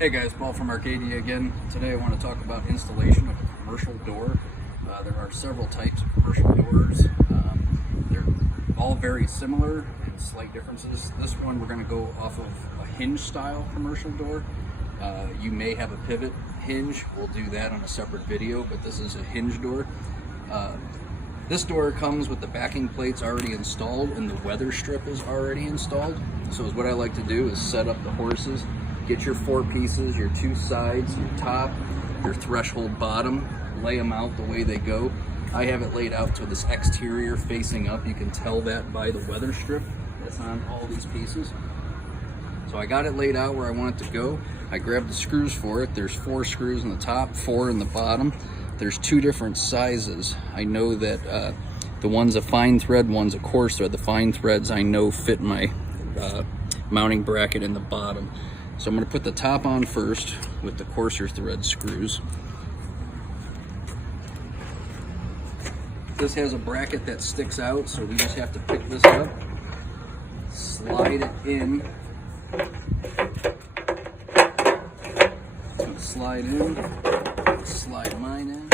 Hey guys, Paul from Arcadia again. Today I want to talk about installation of a commercial door. There are several types of commercial doors. They're all very similar and slight differences. This one we're going to go off of a hinge style commercial door. You may have a pivot hinge. We'll do that on a separate video, but this is a hinge door. This door comes with the backing plates already installed and the weather strip is already installed. So what I like to do is set up the horses, get your four pieces, your two sides, your top, your threshold bottom, lay them out the way they go. I have it laid out to this exterior facing up. You can tell that by the weather strip that's on all these pieces. So I got it laid out where I want it to go. I grabbed the screws for it. There's 4 screws in the top, 4 in the bottom. There's 2 different sizes. I know that the one's a fine thread, one's a coarse thread. The fine threads I know fit my mounting bracket in the bottom. So I'm going to put the top on first with the coarser thread screws. This has a bracket that sticks out, so we just have to pick this up, slide it in, slide in, slide mine in,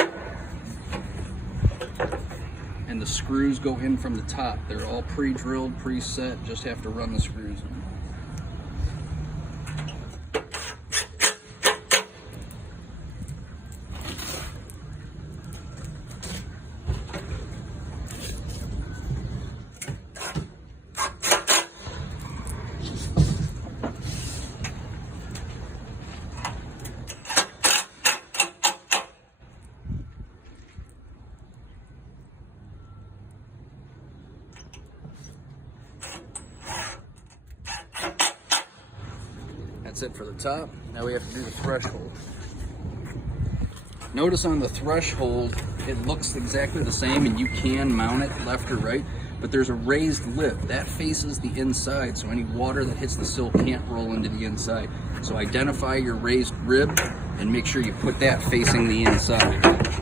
and the screws go in from the top. They're all pre-drilled, preset, just have to run the screws in. That's it for the top. Now we have to do the threshold. Notice on the threshold, it looks exactly the same and you can mount it left or right, but there's a raised lip. That faces the inside, so any water that hits the sill can't roll into the inside. So identify your raised rib and make sure you put that facing the inside.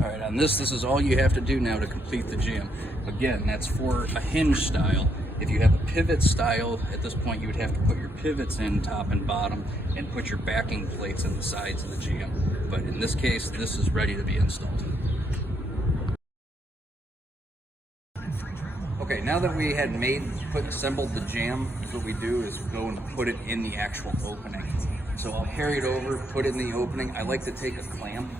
Alright, on this is all you have to do now to complete the jam. Again, that's for a hinge style. If you have a pivot style, at this point you would have to put your pivots in top and bottom and put your backing plates in the sides of the jam. But in this case, this is ready to be installed. Okay, now that we had assembled the jam, what we do is go and put it in the actual opening. So I'll carry it over, put it in the opening. I like to take a clamp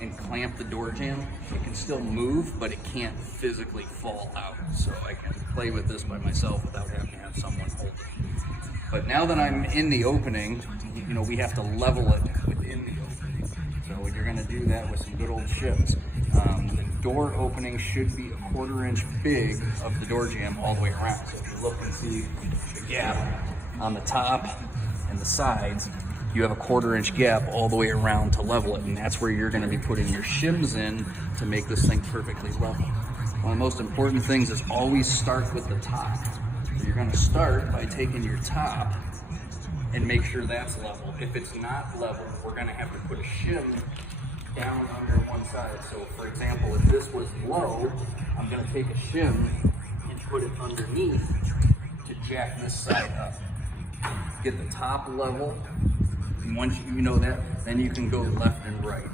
and clamp the door jamb. It can still move, but it can't physically fall out. So I can play with this by myself without having to have someone hold it. But now that I'm in the opening, we have to level it within the opening. So you're gonna do that with some good old shims. The door opening should be 1/4 inch big of the door jamb all the way around. So if you look and see the gap on the top and the sides, you have a 1/4 inch gap all the way around to level it, and that's where you're going to be putting your shims in to make this thing perfectly level. One of the most important things is always start with the top. So you're going to start by taking your top and make sure that's level. If it's not level, we're going to have to put a shim down under one side. So for example, if this was low, I'm going to take a shim and put it underneath to jack this side up. Get the top level. And once you know that, then you can go left and right.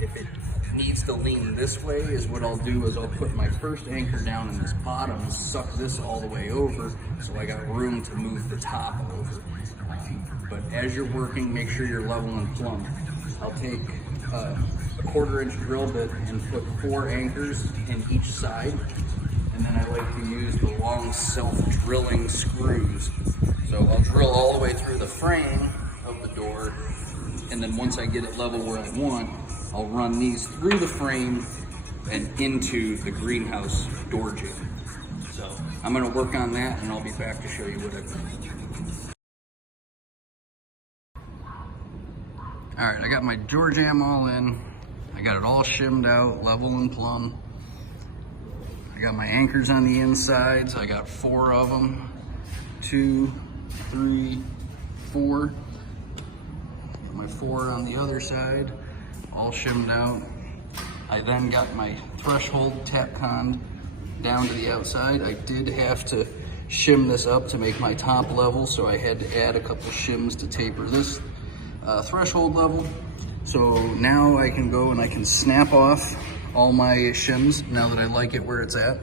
If it needs to lean this way, is what I'll do is I'll put my first anchor down in this bottom, suck this all the way over, so I got room to move the top over. But as you're working, make sure you're level and plumb. I'll take a 1/4 inch drill bit and put 4 anchors in each side. And then I like to use the long self-drilling screws. So I'll drill all the way through the frame of the door, and then once I get it level where I want, I'll run these through the frame and into the greenhouse door jamb. So I'm gonna work on that, and I'll be back to show you what I've done. All right, I got my door jamb all in. I got it all shimmed out, level and plumb. I got my anchors on the insides. I got 4 of them. 2, 3, 4. Got my 4 on the other side, all shimmed out. I then got my threshold Tapconned down to the outside. I did have to shim this up to make my top level, so I had to add a couple shims to taper this threshold level. So now I can go and I can snap off all my shims now that I like it where it's at.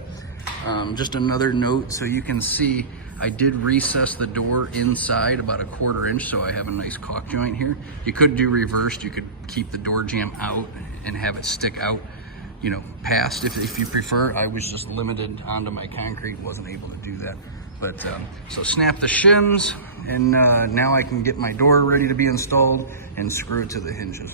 Just another note, so you can see I did recess the door inside about a 1/4 inch, so I have a nice caulk joint here. You could do reversed. You could keep the door jamb out and have it stick out, you know, past if you prefer. I was just limited onto my concrete, wasn't able to do that. But so snap the shims, and now I can get my door ready to be installed and screw it to the hinges.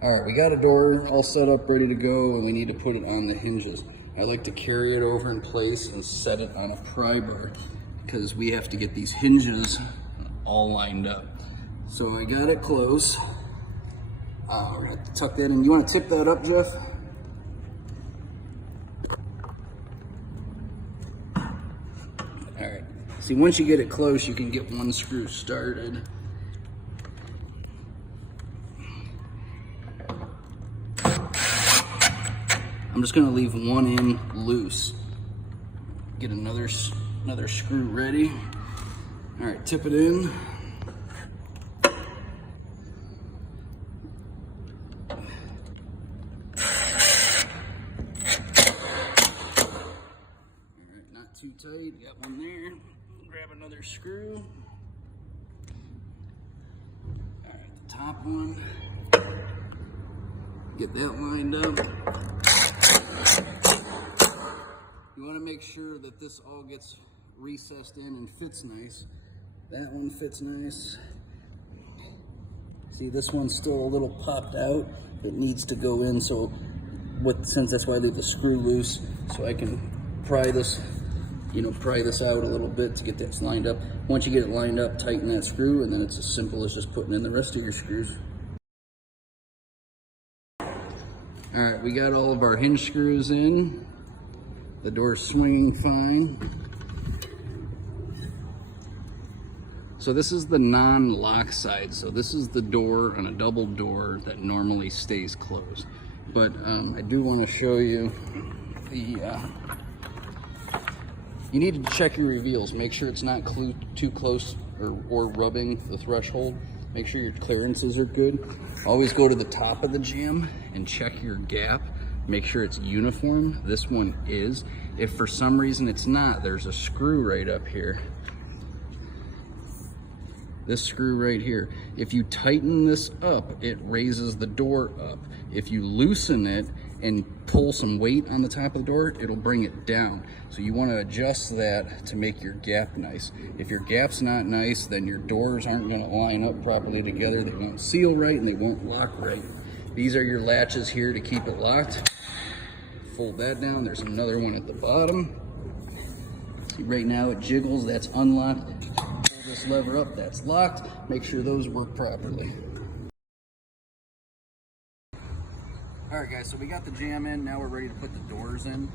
All right, we got a door all set up, ready to go, and we need to put it on the hinges. I like to carry it over in place and set it on a pry bar because we have to get these hinges all lined up. So I got it close. We're gonna have to tuck that in. You wanna tip that up, Jeff? All right, see, once you get it close, you can get one screw started. I'm just gonna leave one end loose. Get another screw ready. All right, tip it in. Too tight, got one there. Grab another screw. All right, the top one. Get that lined up. You want to make sure that this all gets recessed in and fits nice. That one fits nice. See, this one's still a little popped out. It needs to go in, so since that's why I leave the screw loose, so I can pry this out a little bit to get this lined up. Once you get it lined up, tighten that screw, and then it's as simple as just putting in the rest of your screws. All right, we got all of our hinge screws in. The door's swinging fine. So this is the non-lock side. So this is the door on a double door that normally stays closed. But I do want to show you the you need to check your reveals. Make sure it's not too close or rubbing the threshold. Make sure your clearances are good. Always go to the top of the jamb and check your gap. Make sure it's uniform. This one is. If for some reason it's not, there's a screw right up here. This screw right here. If you tighten this up, it raises the door up. If you loosen it and pull some weight on the top of the door, it'll bring it down. So you want to adjust that to make your gap nice. If your gap's not nice, then your doors aren't going to line up properly together. They won't seal right and they won't lock right. These are your latches here to keep it locked. Fold that down. There's another one at the bottom. See, right now it jiggles. That's unlocked. Pull this lever up. That's locked. Make sure those work properly. All right, guys, so we got the jamb in. Now we're ready to put the doors in.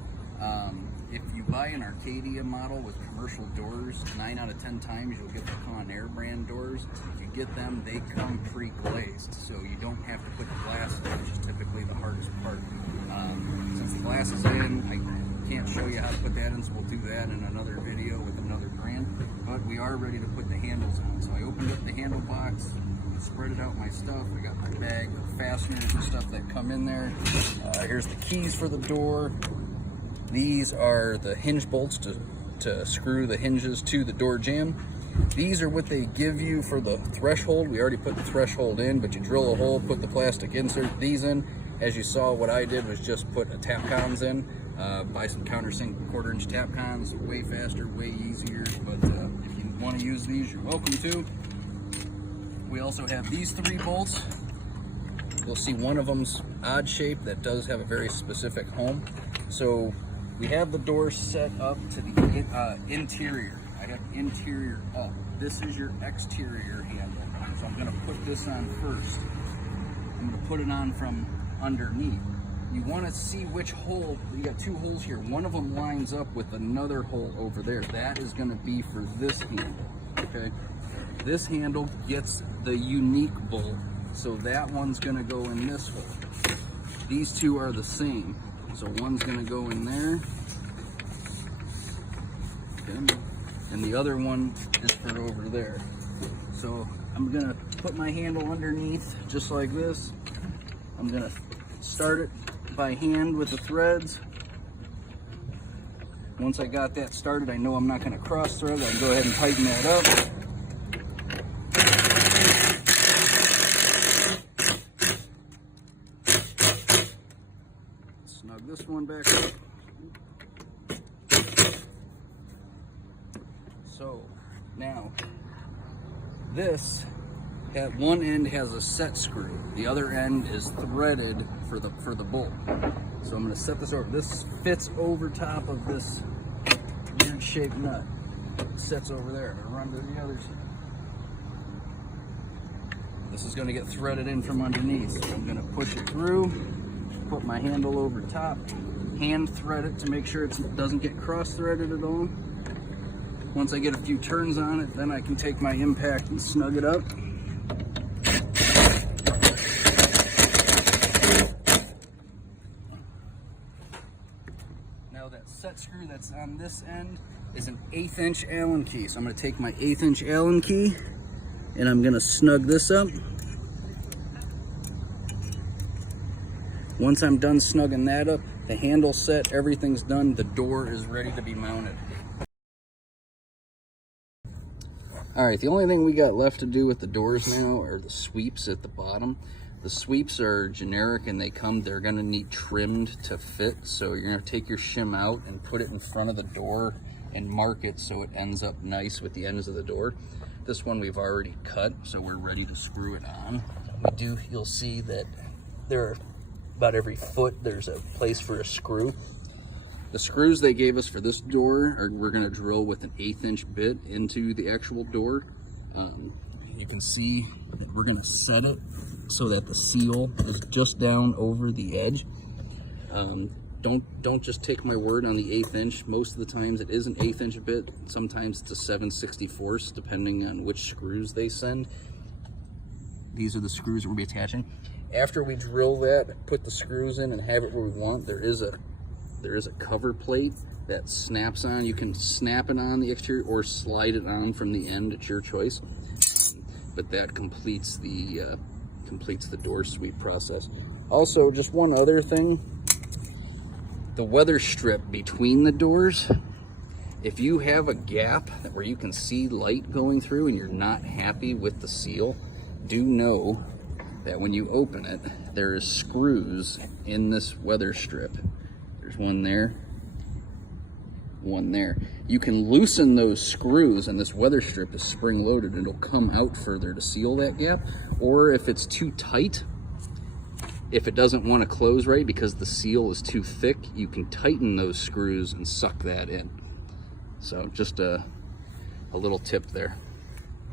If you buy an Arcadia model with commercial doors, 9 out of 10 times you'll get the Conair brand doors. If you get them, they come pre-glazed, so you don't have to put the glass in, which is typically the hardest part. Since the glass is in, I can't show you how to put that in, so we'll do that in another video with another brand. But we are ready to put the handles on. So I opened up the handle box, spread it out my stuff. I got my bag with fasteners and stuff that come in there. Here's the keys for the door. These are the hinge bolts to screw the hinges to the door jamb. These are what they give you for the threshold. We already put the threshold in, but you drill a hole, put the plastic insert these in. As you saw, what I did was just put a Tapcons in. Buy some countersink 1/4" tap cons, way faster, way easier, but if you want to use these, you're welcome to. We also have these 3 bolts. You'll see one of them's odd shape that does have a very specific home. So we have the door set up to the interior. I have interior up. This is your exterior handle. So I'm gonna put this on first. I'm gonna put it on from underneath. You wanna see which hole, you got 2 holes here. One of them lines up with another hole over there. That is gonna be for this handle, okay? This handle gets the unique bolt, so that one's gonna go in this hole. These 2 are the same. So one's gonna go in there, okay, and the other one is for over there. So I'm gonna put my handle underneath just like this. I'm gonna start it by hand with the threads. Once I got that started, I know I'm not gonna cross thread. I can go ahead and tighten that up. Snug this one back up. So now this at one end has a set screw. The other end is threaded for the bolt. So I'm going to set this over. This fits over top of this weird shaped nut. It sets over there. I'm going to run to the other side. This is going to get threaded in from underneath. So I'm going to push it through, put my handle over top, hand thread it to make sure it doesn't get cross threaded at all. Once I get a few turns on it, then I can take my impact and snug it up. Now that set screw that's on this end is an 1/8" Allen key. So I'm going to take my 1/8" Allen key and I'm going to snug this up. Once I'm done snugging that up, the handle's set, everything's done, the door is ready to be mounted. All right, the only thing we got left to do with the doors now are the sweeps at the bottom. The sweeps are generic and they're gonna need trimmed to fit. So you're gonna take your shim out and put it in front of the door and mark it so it ends up nice with the ends of the door. This one we've already cut, so we're ready to screw it on. You'll see that there are about every foot, there's a place for a screw. The screws they gave us for this door we're going to drill with an 1/8" bit into the actual door. You can see that we're going to set it so that the seal is just down over the edge. Don't just take my word on the 1/8". Most of the times it is an 1/8" bit. Sometimes it's a 7/64, depending on which screws they send. These are the screws we'll be attaching. After we drill that, put the screws in and have it where we want, there is a cover plate that snaps on. You can snap it on the exterior or slide it on from the end. It's your choice. But that completes the door sweep process. Also, just one other thing. The weather strip between the doors, if you have a gap where you can see light going through and you're not happy with the seal, do know that when you open it, there is screws in this weather strip. There's one there, one there. You can loosen those screws, and this weather strip is spring loaded and it'll come out further to seal that gap. Or if it's too tight, if it doesn't want to close right because the seal is too thick, you can tighten those screws and suck that in. So just a little tip there.